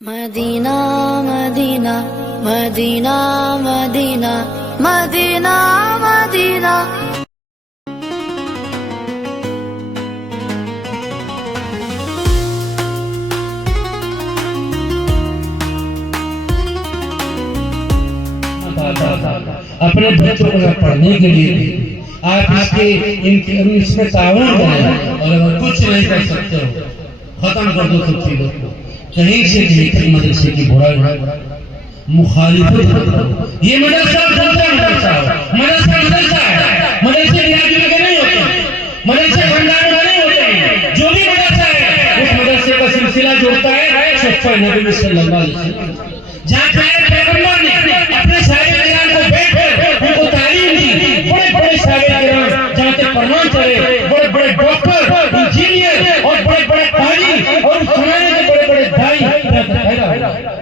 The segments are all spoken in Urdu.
مدینہ مدینہ مدینہ مدینہ مدینہ مدینہ اپنے بچوں کو پڑھنے کے لیے آپ اس میں تعاون کریں، اور اگر کچھ نہیں کر سکتے ہو ختم کر دو سب چیزوں کو، کہیں سے کہیں تک مدرسے کی برائی مخالفت کرو۔ یہ مدرسہ مدرسہ ہے، مدرسے ریاضی میں نہیں ہوتے، مدرسے خاندان میں نہیں ہوتے، جو بھی مدرسہ ہے اس مدرسے کا سلسلہ جوڑتا ہے صفحہ نبی صلی اللہ علیہ وسلم، جہاں پیغمبر نے اپنے صحابہ کرام کو بیٹھ کر ان کو تعلیم دی، بڑے بڑے صحابہ کرام جہاں تک پروان چڑھے، بڑے بڑے ڈاکٹر، انجینئر اور بڑے بڑے قاری اور زمانے کے بڑے بڑے دائی،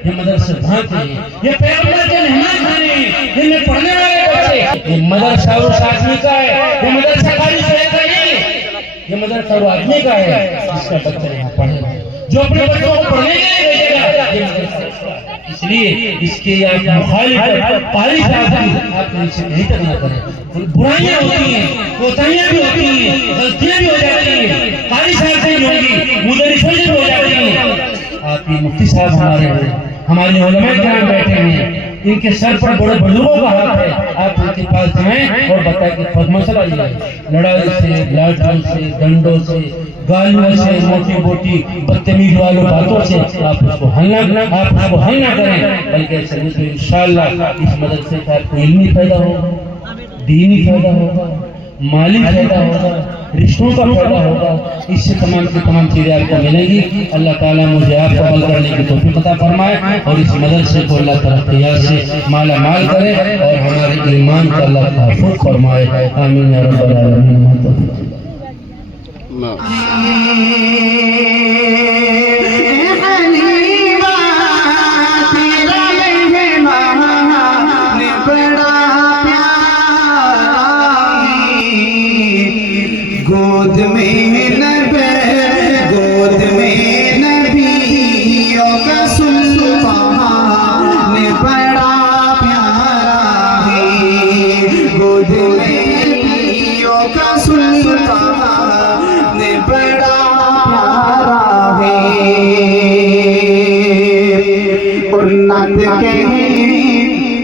یہ مدرسے وہاں کے ہیں، یہ پیغمبر کے مہمان خانے ہیں، جن میں پڑھنے والے بچے، یہ مدرسہ اس آدمی کا ہے، یہ مدرسہ خالی شہر کا نہیں ہے، یہ مدرسہ وہ آدمی کا ہے جس کا بچہ یہاں پڑھے گا، جو اپنے بچوں کو پڑھنے کے لیے بھیجے گا، یہ مدرسہ اس کا ہے۔ اس لیے اس کے آپ مخالف پالیش آپ نہیں کرنا کریں، برائیاں ہوتی ہیں، کوتاہیاں بھی ہوتی ہیں، غلطیاں بھی ہو جاتی ہیں، پالیش آپ سے بھی ہوگی، مدرسوں سے بھی ہو جاتی ہیں۔ آپ یہ مفتی صاحب ہمارے ہیں، ہمارے علماء کرام بیٹھے ہیں، ان کے سر پر بڑے بزرگوں کا ہاتھ ہے، آپ ان کے پاس جائیں اور بتائیں کہ مسئلہ یہ ہے، لڑائی سے، لاٹھیوں سے، ڈنڈوں سے، گالیوں سے، موٹی موٹی بدتمیزی والوں باتوں سے آپ اس کو حل نہ کریں، بلکہ ایسے انشاءاللہ اس مدرسے سے آپ کو علمی فائدہ ہوگا، دینی فائدہ ہوگا، مالی فائدہ ہوگا، رشتوں کا فائدہ ہوگا، اس سے تمام کی تمام چیزیں آپ کو ملیں گی۔ اللہ تعالیٰ مجھے آپ کو عمل کرنے کی توفیق عطا فرمائے، اور اس مدرسے کو اللہ ترقیات سے مالا مال کرے، اور ہمارے ایمان کو اللہ تحفظ فرمائے، آمین یا رب العالمین۔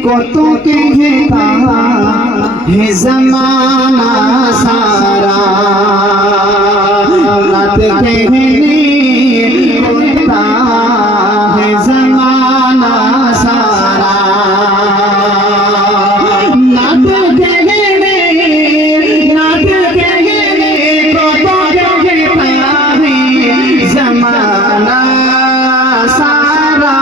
کو تو کہتا ہے زمانہ سارا، نت کہنے کو کہتا ہے زمانہ سارا، نت کہنے کو تو کہتا ہے زمانہ سارا،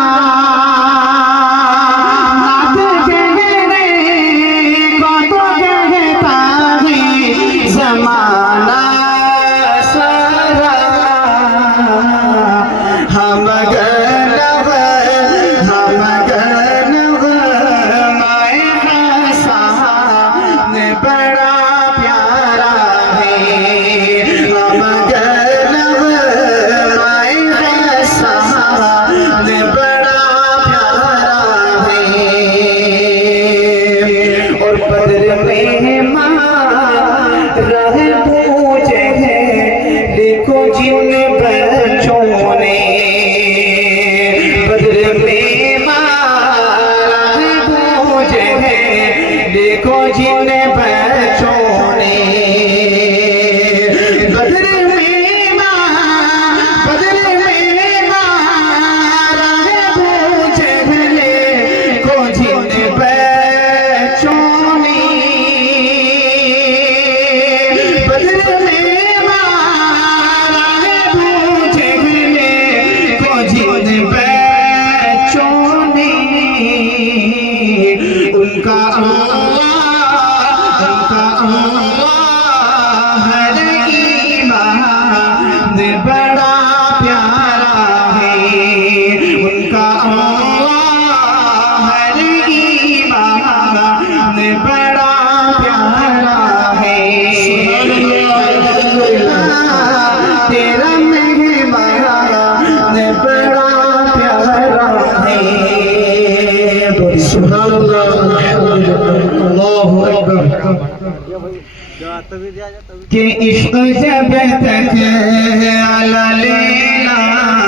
کہ عشق جب تک علی لیلان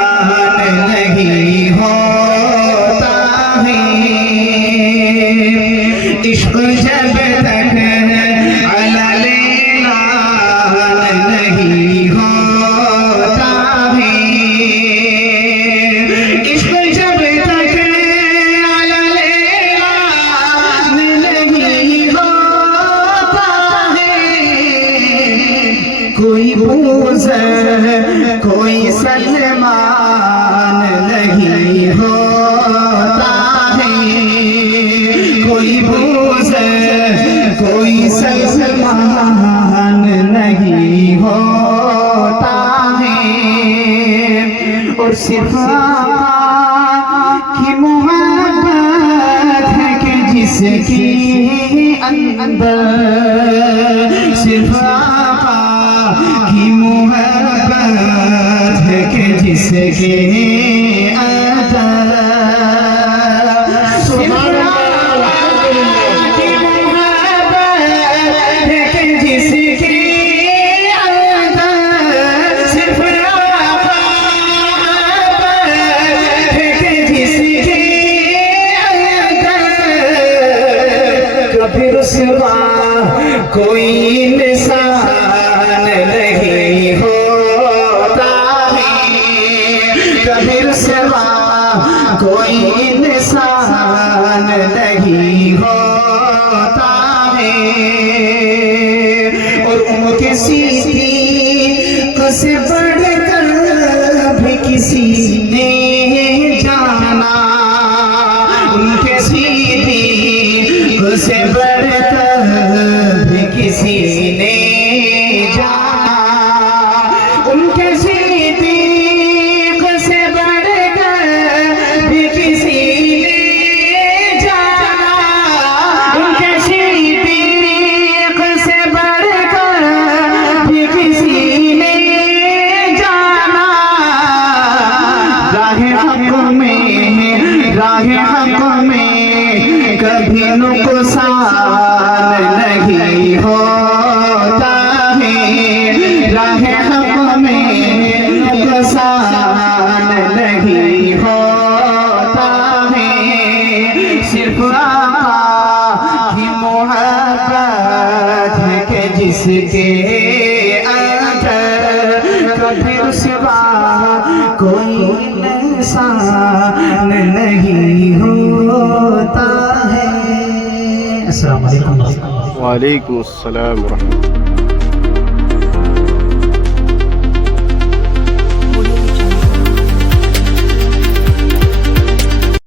نہیں ہوتا ہے، عشق جب تک علی لیلان نہیں ہوتا ہے، عشق جب تک علی لیلان نہیں ہوتا ہے، کوئی بوز کوئی سلمان نہیں ہوتا ہے، کوئی بوز کوئی سلمان نہیں ہوتا ہے، اور صرف آقا کی محبت ہے کہ جس کی اندر، صرف آقا کی محبت ہے کہ جس کے اندر، صرف آقا کی محبت ہے کہ جس کے اندر، صرف آقا ہے کہ جس کے اندر، کبھی رسوا کوئی انسان نہیں ہوتا ہے، کبھی رسوا کوئی انسان نہیں ہوتا ہے، اور ان کے صدیق سے بڑھ کر بھی کسی نے جانا، ان کے صدیق سے بڑھ کر بھی کسی نے جانا، ان کے صدیق سے بڑھ کر بھی کسی نے جانا، ان کے صدیق سے بڑھ کر بھی کسی نے جانا، راہ حق میں کبھی نقصان نہیں ہوتا ہے، راہ حق میں نقصان نہیں ہوتا ہے، صرف آقا کی محبت ہے کہ جس کے اندر کبھی رسوا کوئی انسان نہیں ہوتا ہے۔ السلام علیکم۔ وعلیکم السلام ورحمۃ اللہ۔